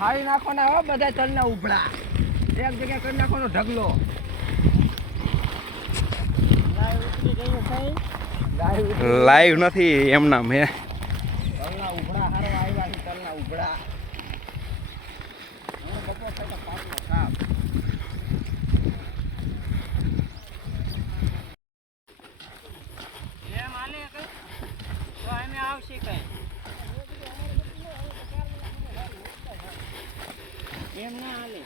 ખાઈ નાખવાના હો બધા તલના ઉભળા. એક જગ્યાએ કરી નાખવાનો ઢગલો. લાઈવ નથી એમના મેં તલના ઉભળા હારો આવ્યા છે. તલના ઉભળા આવશે કઈ એમ ના હાલે.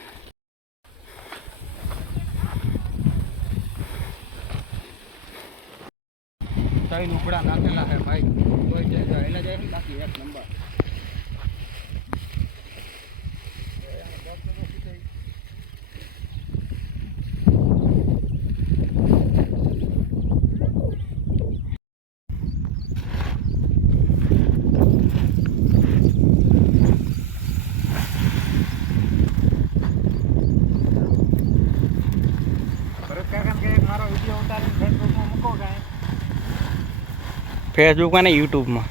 ત્રણ ઉપડા નાખેલા હે ભાઈ. કોઈ જાય એને જાય બાકી એક નંબર. ફેસબુકમાં ને યુટ્યુબમાં